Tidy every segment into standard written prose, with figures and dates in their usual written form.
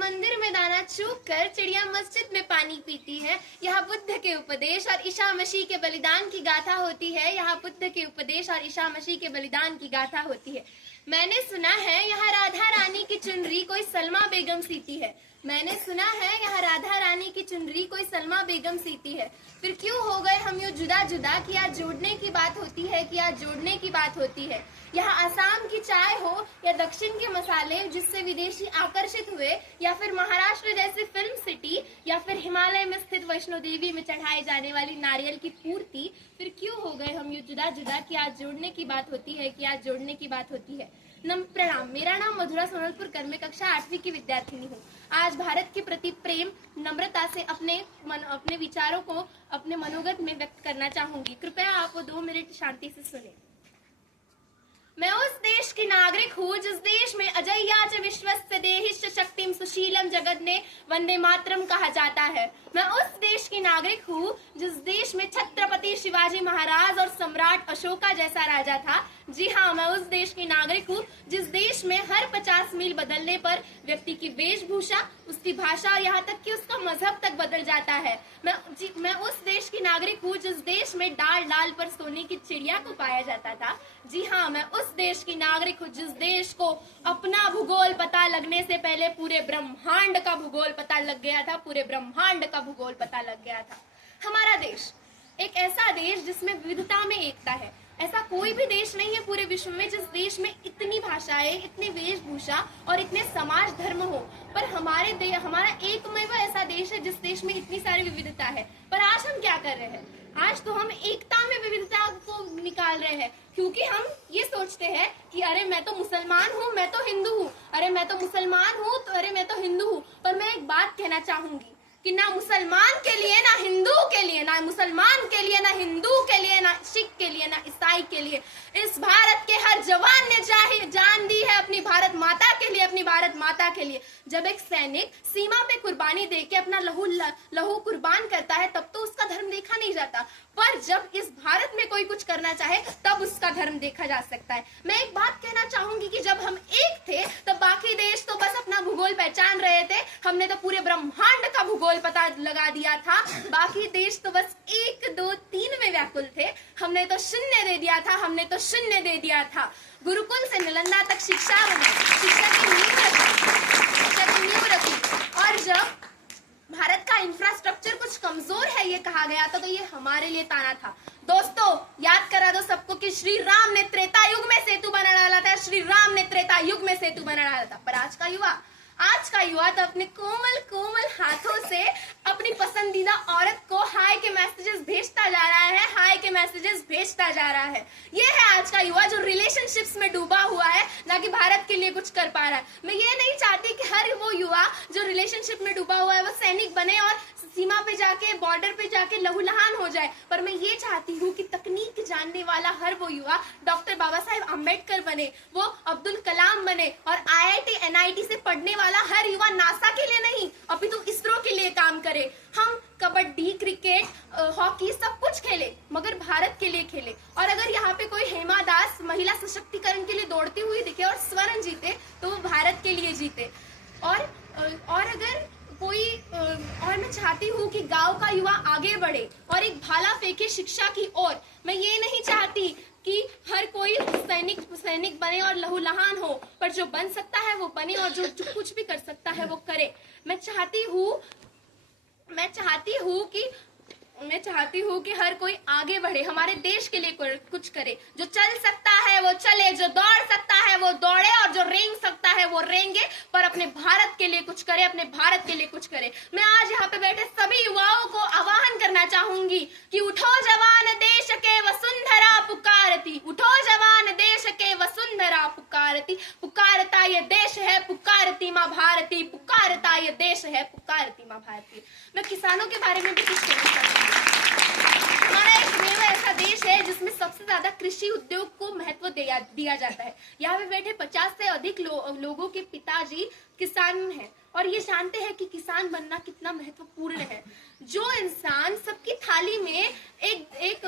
मंदिर में दाना चूक कर चिड़िया मस्जिद में पानी पीती है। यहाँ बुद्ध के उपदेश और ईसा मसीह के बलिदान की गाथा होती है। यहाँ बुद्ध के उपदेश और ईसा मसीह के बलिदान की गाथा होती है। मैंने सुना है यहाँ राधा रानी की चुनरी कोई सलमा बेगम सीती है। मैंने सुना है यहाँ राधा रानी की चुनरी कोई सलमा बेगम सीती है। फिर क्यों हो गए हम यूं जुदा जुदा कि आज जोड़ने की बात होती है, कि आज जोड़ने की बात होती है। यहाँ आसाम की चाय हो या दक्षिण के मसाले जिससे विदेशी आकर्षित हुए, या फिर महाराष्ट्र जैसी फिल्म सिटी, या फिर हिमालय में स्थित वैष्णो देवी में चढ़ाई जाने वाली नारियल की पूर्ति, फिर क्यों हो गए हम यूं जुदा जुदा कि आज जोड़ने की बात होती है, कि आज जोड़ने की बात होती है। प्रणाम, मेरा नाम मधुरा सोनलपुर कर में कक्षा 8वीं की विद्यार्थिनी हूँ। आज भारत के प्रति प्रेम नम्रता से अपने विचारों को अपने मनोगत में व्यक्त करना चाहूंगी। कृपया आप 2 मिनट शांति से सुने। मैं उस देश की नागरिक हूँ जिस देश में अजय्या च विश्वस्य देहिश्च शक्तिम सुशीलम जगत ने वंदे मातरम कहा जाता है। मैं उस देश की नागरिक हूँ जिस देश में छत्रपति शिवाजी महाराज और सम्राट अशोका जैसा राजा था। जी हाँ, मैं उस देश की नागरिक हूँ जिस देश में हर 50 मील बदलने पर व्यक्ति की वेशभूषा, उसकी भाषा, यहाँ तक कि उसका मजहब तक बदल जाता है। मैं उस देश की नागरिक हूँ जिस देश में डाल डाल पर सोने की चिड़िया को पाया जाता था। जी हाँ, मैं उस देश की नागरिक हूँ जिस देश को अपना भूगोल पता लगने से पहले पूरे ब्रह्मांड का भूगोल पता लग गया था। पूरे ब्रह्मांड का भूगोल पता लग गया था। हमारा देश एक ऐसा देश जिसमें विविधता में एकता है। ऐसा कोई भी देश नहीं है पूरे विश्व में जिस देश में इतनी भाषाएं, इतनी वेशभूषा और इतने समाज धर्म हो। पर हमारा एकमेव ऐसा देश है जिस देश में इतनी सारी विविधता है। पर आज हम क्या कर रहे हैं? आज तो हम एकता में विविधता को निकाल रहे हैं, क्योंकि हम ये सोचते हैं कि अरे मैं तो मुसलमान हूँ, मैं तो हिंदू हूँ, अरे मैं तो मुसलमान हूँ तो अरे मैं तो हिंदू हूँ। पर मैं एक बात कहना चाहूंगी कि ना मुसलमान के लिए, ना हिंदू के लिए, ना मुसलमान के लिए, ना हिंदू के लिए, ना सिख के लिए, ना ईसाई के लिए, इस भारत के हर जवान ने जान दी है अपनी भारत माता के लिए, अपनी भारत माता के लिए। जब एक सैनिक सीमा पे कुर्बानी देके अपना लहू कुर्बान करता है तब तो उसका धर्म देखा नहीं जाता, पर जब इस भारत में कोई कुछ करना चाहे तब उसका धर्म देखा जा सकता है। मैं एक बात कहना चाहूंगी कि जब हम एक थे तब बाकी देश तो बस अपना भूगोल पहचान रहे थे। हमने तो पूरे ब्रह्मांड का भूगोल पता लगा दिया था। बाकी देश तो बस 1, 2, 3 में व्याकुल थे। हमने तो शून्य दे दिया था, हमने तो शून्य दे दिया था। गुरुकुल से नालंदा तक शिक्षा की नींव रखी। और जब भारत का इंफ्रास्ट्रक्चर कुछ कमजोर है ये कहा गया था तो ये हमारे लिए ताना था। दोस्तों, याद करा दो सबको कि श्री राम ने त्रेता युग में सेतु बना डाला था। श्री राम ने त्रेता युग में सेतु बना डाला था। पर आज का युवा तो अपने कोमल कोमल हाथों से अपनी पसंदीदा औरत को हाय के मैसेजेस भेजता जा रहा है, हाय के मैसेजेस भेजता जा रहा है। ये है आज का युवा जो रिलेशनशिप्स में डूबा हुआ है, ना कि भारत के लिए कुछ कर पा रहा है। मैं ये नहीं चाहती कि हर वो युवा जो रिलेशनशिप में डूबा हुआ है वो सैनिक बने और सीमा पे जाके, बॉर्डर पे जाके लहूलुहान हो जाए। पर मैं ये चाहती हूँ कि तकनीक जानने वाला हर वो युवा डॉक्टर बाबा साहेब अम्बेडकर बने, वो अब्दुल कलाम बने, और IIT NIT से पढ़ने वाला हर युवा नासा के लिए नहीं अपितु इसरो के लिए काम करे। हम कबड्डी, क्रिकेट, हॉकी सब कुछ खेले मगर भारत के लिए खेले। और अगर यहाँ पे कोई हेमा दास महिला सशक्तिकरण के लिए दौड़ती हुई दिखे और स्वर्ण जीते तो वो भारत के लिए जीते। और अगर कोई और मैं चाहती हूँ कि गांव का युवा आगे बढ़े और एक भाला फेंके शिक्षा की ओर। मैं ये नहीं चाहती कि हर कोई सैनिक बने और लहूलुहान हो, पर जो बन सकता है वो बने और जो कुछ भी कर सकता है वो करे। मैं चाहती हूँ कि हर कोई आगे बढ़े, हमारे देश के लिए कुछ करे। जो चल सकता है वो चले, जो दौड़ सकता है वो दौड़े, और जो रेंग सकता है वो रेंगे, पर अपने भारत के लिए कुछ करे, अपने भारत के लिए कुछ करे। मैं आज यहाँ पे बैठे सभी युवाओं को आह्वान करना चाहूंगी कि उठो जवान देश के वसुंधरा पुकारती, उठो जवान देश के वसुंधरा पुकारती, पुकारता ये देश है पुकारती माँ भारती, पुकारता ये देश है पुकारती माँ भारती। मैं किसानों के बारे में भी कुछ कहना चाहती हूँ। हमारा एक ऐसा देश है जिसमें सबसे ज्यादा कृषि उद्योग को महत्व दिया जाता है। यहाँ पे बैठे 50 से अधिक लोगों के पिताजी किसान हैं और ये जानते हैं कि किसान बनना कितना महत्वपूर्ण है। जो इंसान सबकी थाली में एक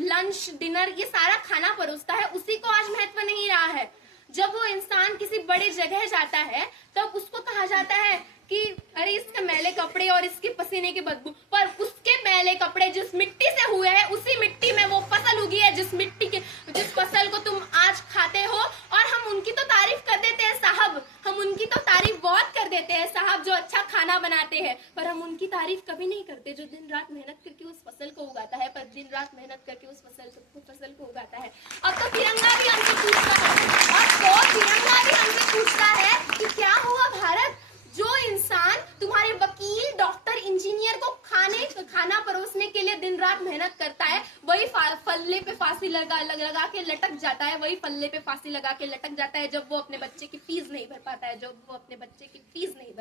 लंच, डिनर, ये सारा खाना परोसता है, उसी को आज महत्व नहीं रहा है। जब वो इंसान किसी बड़ी जगह जाता है तब उसको कहा जाता है कि अरे इसके मैले कपड़े और इसके पसीने की बदबू, पर उसके मैले कपड़े जिस मिट्टी से हुए हैं उसी मिट्टी में वो फसल उगी है जिस फसल को तुम आज खाते हो। और हम उनकी तो तारीफ कर देते हैं साहब, हम उनकी तो तारीफ बहुत कर देते हैं साहब जो अच्छा खाना बनाते हैं, पर हम उनकी तारीफ कभी नहीं करते जो दिन रात मेहनत करके उस फसल को उगाता है, पर दिन रात मेहनत करके उस फसल को उगाता है। अब तो तिरंगा भी हमसे पूछता है कि क्या हुआ भारत, जो इंसान तुम्हारे वकील, डॉक्टर, इंजीनियर को खाना परोसने के लिए दिन रात मेहनत करता है, वही फल्ले पे फांसी लगा के लटक जाता है, वही फल्ले पे फांसी लगा के लटक जाता है जब वो अपने बच्चे की फीस नहीं भर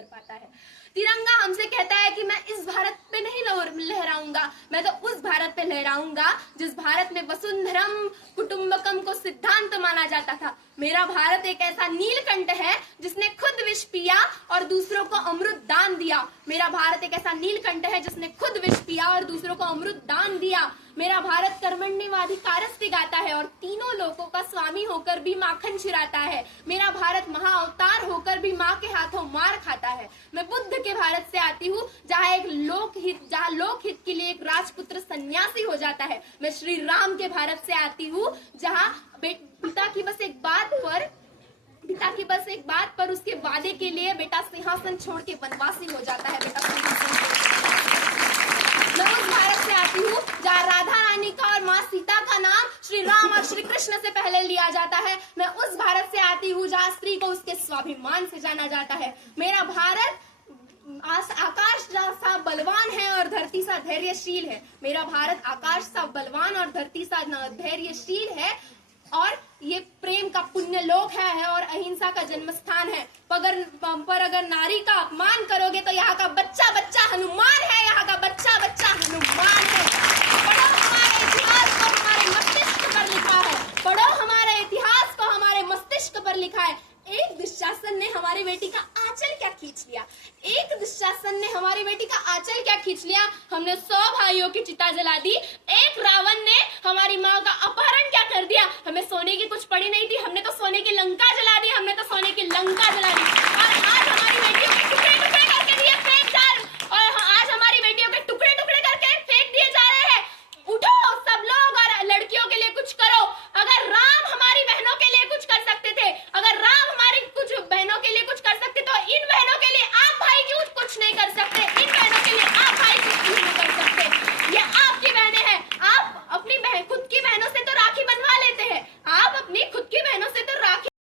पाता है, तिरंगा हमसे कहता है कि मैं इस भारत पे नहीं लहराऊंगा, मैं तो उस भारत पे लहराऊंगा जिस भारत में वसुंधरम कुटुंबकम को सिद्धांत माना जाता था। मेरा भारत एक ऐसा नीलकंठ है जिसने खुद विष पिया और दूसरों को अमृत दान दिया। मेरा भारत एक ऐसा नीलकंठ है जिसने खुद विष पिया और दूसरों को अमृत दान दिया। मेरा भारत कर्मण्येवाधिकारस्ते गाता है और तीनों लोगों का स्वामी होकर भी माखन छिराता है। मेरा भारत महाअवतार होकर भी माँ के हाथों मार खाता है। मैं बुद्ध के भारत से आती हूँ जहाँ लोकहित के लिए एक राजपुत्र सन्यासी हो जाता है। मैं श्री राम के भारत से आती हूँ जहाँ पिता की बस एक बात पर उसके वादे के लिए बेटा सिंहासन छोड़ के वनवासी हो जाता है। मैं उस भारत से आती हूँ जहाँ राधा रानी का और माँ सीता का नाम श्री राम और श्री कृष्ण से पहले लिया जाता है। मैं उस भारत से आती हूँ जहाँ स्त्री को उसके स्वाभिमान से जाना जाता है। मेरा भारत आकाश सा बलवान है और धरती सा धैर्यशील है। मेरा भारत आकाश सा बलवान और धरती सा धैर्यशील है और ये प्रेम का पुण्य लोक है और अहिंसा का जन्म स्थान है। पर अगर नारी का अपमान करोगे तो यहाँ का बच्चा बच्चा हनुमान है, यहाँ का बच्चा बच्चा हनुमान है। पढ़ो हमारे इतिहास को हमारे मस्तिष्क पर लिखा है, पढ़ो हमारे इतिहास को हमारे मस्तिष्क पर लिखा है। एक दुशासन ने हमारी बेटी का आंचल क्या खींच लिया, एक दुशासन ने हमारी बेटी का आंचल क्या खींच लिया। हमने 100 भाइयों की चिता जला दी, एक रावण ने हमारी माँ का अपहरण क्या कर दिया। हमें सोने की कुछ पड़ी नहीं थी, हमने तो सोने की लंका जला दी, हमने तो सोने की लंका जला